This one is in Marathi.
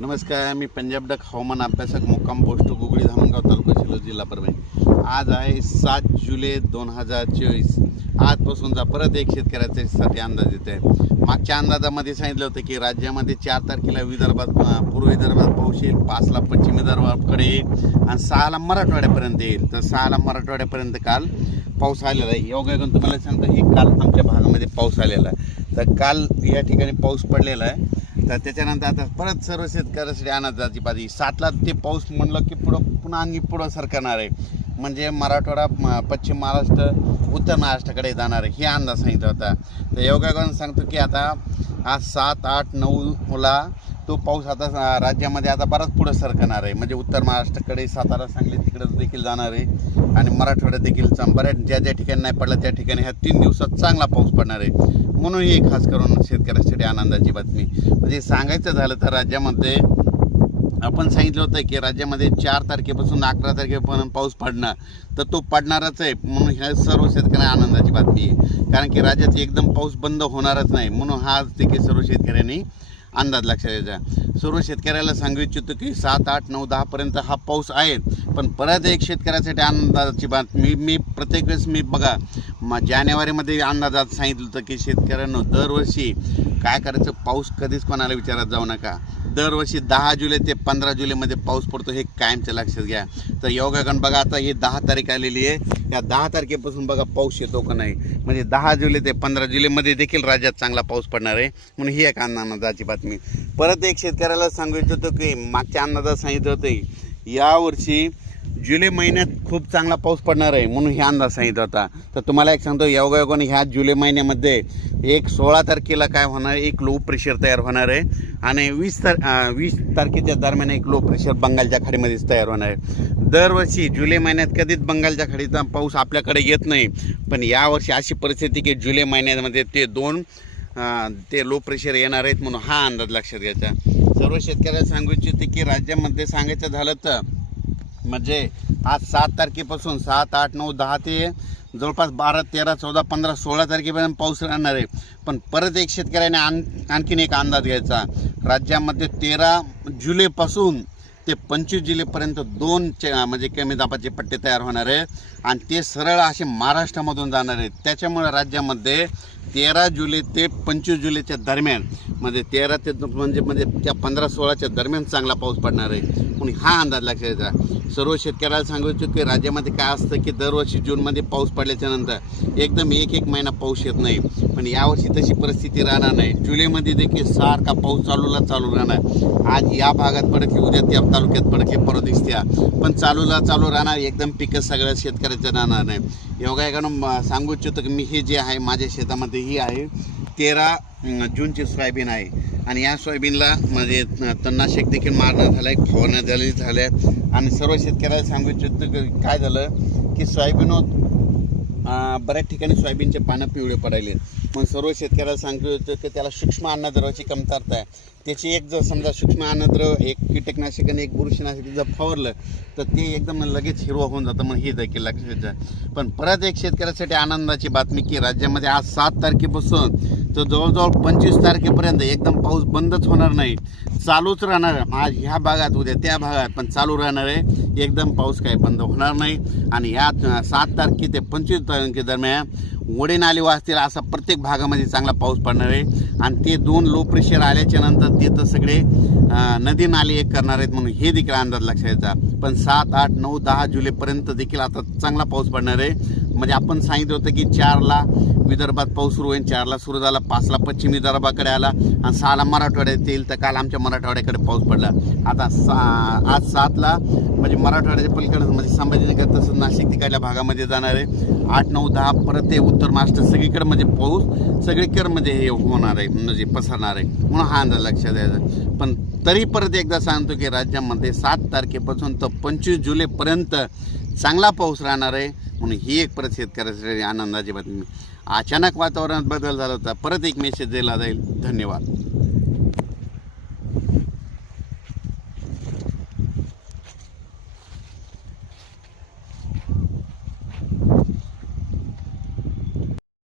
नमस्कार मी पंजाब डक हवामान अभ्यासक मुक्काम पोस्ट गुगळी धामणगाव तालुका शिलो जिल्हा परभणी आज आहे सात जुलै दोन हजार चोवीस आजपासूनचा परत एक शेतकऱ्याच्यासाठी अंदाज येत आहे मागच्या अंदाजामध्ये सांगितलं होतं की राज्यामध्ये चार तारखेला विदर्भात पूर्व विदर्भात पाऊस येईल पाचला पश्चिम विदर्भाकडे येईल आणि सहाला मराठवाड्यापर्यंत येईल तर सहाला मराठवाड्यापर्यंत काल पाऊस आलेला आहे करून तुम्हाला सांगतो की काल आमच्या भागामध्ये पाऊस आलेला आहे तर काल या ठिकाणी पाऊस पडलेला आहे तर त्याच्यानंतर आता परत सर्व शेतकऱ्यासाठी जाती पाहिजे सातला ते पाऊस म्हणलं की पुढं पुन्हा आणि पुढं सरकणार आहे म्हणजे मराठवाडा पश्चिम महाराष्ट्र उत्तर महाराष्ट्राकडे जाणार आहे हे अंदाज सांगितला होता तर योगायोगानं सांगतो की आता आज सात आठ नऊ होला तो पाऊस आता राज्यामध्ये आता बराच पुढं सरकणार आहे म्हणजे उत्तर महाराष्ट्राकडे सातारा सांगली तिकडं देखील जाणार आहे आणि मराठवाड्यात देखील बऱ्याच ज्या ज्या ठिकाणी नाही पडला त्या ठिकाणी ह्या तीन दिवसात चांगला पाऊस पडणार आहे म्हणून ही खास करून शेतकऱ्यांसाठी आनंदाची बातमी म्हणजे सांगायचं झालं तर राज्यामध्ये आपण सांगितलं होतं की राज्यामध्ये चार तारखेपासून अकरा तारखेपर्यंत पाऊस पडणार तर तो पडणारच आहे म्हणून ह्या सर्व शेतकऱ्यांना आनंदाची बातमी आहे कारण की राज्यात एकदम पाऊस बंद होणारच नाही म्हणून हा देखील सर्व शेतकऱ्यांनी अंदाज लक्षात यायचा सर्व शेतकऱ्याला सांगू इच्छितो की सात आठ नऊ दहापर्यंत हा पाऊस आहे पण परत एक शेतकऱ्यासाठी अंदाजाची बातमी मी मी प्रत्येक वेळेस मी बघा म जानेवारीमध्ये अंदाजात सांगितलं होतं की शेतकऱ्यांना दरवर्षी काय करायचं पाऊस कधीच कोणाला विचारात जाऊ नका दरवर्षी दहा जुलै ते पंधरा जुलैमध्ये पाऊस पडतो हे कायमच्या लक्षात घ्या तर योगागण बघा आता ही दहा तारीख आलेली आहे या दहा तारखेपासून बघा पाऊस येतो का नाही म्हणजे दहा जुलै ते पंधरा जुलैमध्ये देखील राज्यात चांगला पाऊस पडणार आहे म्हणून ही एक अन्नादाची बातमी परत एक शेतकऱ्याला सांगू इच्छितो की मागच्या अंदाजात सांगितलं होतं यावर्षी जुलै महिन्यात खूप चांगला पाऊस पडणार आहे म्हणून हे अंदाज सांगितला होता तर तुम्हाला एक सांगतो योगायोगाने ह्या जुलै महिन्यामध्ये एक सोळा तारखेला काय होणार आहे एक लो प्रेशर तयार होणार आहे आणि वीस तार वीस तारखेच्या दरम्यान एक लो प्रेशर बंगालच्या खाडीमध्येच तयार होणार आहे दरवर्षी जुलै महिन्यात कधीच बंगालच्या खाडीचा पाऊस आपल्याकडे येत नाही पण यावर्षी अशी परिस्थिती की जुलै महिन्यामध्ये ते दोन ते लो प्रेशर येणार आहेत म्हणून हा अंदाज लक्षात घ्यायचा सर्व शेतकऱ्याला सांगू इच्छिते की राज्यामध्ये सांगायचं झालं तर म्हणजे आज सात तारखेपासून सात आठ नऊ दहा ते जवळपास बारा तेरा चौदा पंधरा सोळा तारखेपर्यंत पाऊस राहणार आहे पण परत एक शेतकऱ्याने आण आणखीन एक अंदाज घ्यायचा राज्यामध्ये तेरा जुलैपासून ते पंचवीस जुलैपर्यंत दोन म्हणजे कमी दाबाचे पट्टे तयार होणार आहे आणि ते सरळ असे महाराष्ट्रामधून जाणार आहेत त्याच्यामुळे राज्यामध्ये तेरा जुलै ते पंचवीस जुलैच्या दरम्यान म्हणजे तेरा ते म्हणजे म्हणजे त्या पंधरा सोळाच्या दरम्यान चांगला पाऊस पडणार आहे आपण हा अंदाज लक्षात येतात सर्व शेतकऱ्याला सांगू इच्छितो की राज्यामध्ये काय असतं की दरवर्षी जूनमध्ये पाऊस पडल्याच्या नंतर एकदम एक एक महिना पाऊस येत नाही पण यावर्षी तशी परिस्थिती राहणार नाही जुलैमध्ये देखील सारखा पाऊस चालूला चालू राहणार आज या भागात पडके उद्या त्या तालुक्यात पडके परत दिसत्या पण चालूला चालू राहणार एकदम पिकं सगळ्या शेतकऱ्याचं राहणार नाही एवढा एकानं सांगू इच्छितो की मी हे जे आहे माझ्या शेतामध्ये ही आहे तेरा जूनची सोयाबीन आहे आणि या सोयाबीनला म्हणजे तन्नाशेक देखील मारणं झालं आहे फवारण्या झाले झाल्या आणि सर्व शेतकऱ्याला सांगू इच्छितो काय झालं की सोयाबीन बऱ्याच ठिकाणी सोयाबीनचे पानं पिवळे पडायले मग सर्व शेतकऱ्याला सांगू इच्छितो की त्याला सूक्ष्म अन्नद्रवाची कमतरता आहे त्याची एक जर समजा सूक्ष्म अन्नद्रव एक कीटकनाशक आणि एक बुरशीनाशक जर फवरलं तर ते एकदम लगेच हिरवं होऊन जातं म्हणून हे देखील लक्षात पण परत एक शेतकऱ्यासाठी आनंदाची बातमी की राज्यामध्ये आज सात तारखेपासून तर जवळजवळ पंचवीस तारखेपर्यंत एकदम पाऊस बंदच होणार नाही चालूच राहणार आहे आज ह्या भागात उद्या त्या भागात पण चालू राहणार आहे एकदम पाऊस काही बंद होणार नाही आणि ह्या सात तारखे ते पंचवीस तारखे दरम्यान वडे नाले वाचतील असा प्रत्येक भागामध्ये चांगला पाऊस पडणार आहे आणि ते दोन लो प्रेशर आल्याच्या नंतर ते तर सगळे नदी नाले एक करणार आहेत म्हणून हे देखील अंदाज लक्षात येतात पण सात आठ नऊ दहा जुलैपर्यंत देखील आता चांगला पाऊस पडणार आहे म्हणजे आपण सांगितलं होतं की चारला विदर्भात पाऊस सुरू होईल चारला सुरू झाला पाचला पश्चिम विदर्भाकडे आला आणि सहाला मराठवाड्यात येईल तर काल आमच्या मराठवाड्याकडे पाऊस पडला आता सा आज सातला म्हणजे मराठवाड्याच्या पलीकडे म्हणजे संभाजीनगर तसंच नाशिक तिकडल्या भागामध्ये जाणार आहे आठ नऊ दहा परत ते उत्तर महाराष्ट्र सगळीकडे म्हणजे पाऊस सगळीकडे म्हणजे हे होणार आहे म्हणजे पसरणार आहे म्हणून हा अंदाज लक्षात द्यायचा पण तरी परत एकदा सांगतो की राज्यामध्ये सात तारखेपासून तर पंचवीस जुलैपर्यंत चांगला पाऊस राहणार आहे म्हणून ही एक परत शेतकऱ्यासाठी आनंदाची बातमी अचानक वातावरणात बदल झाला होता परत एक मेसेज दिला जाईल धन्यवाद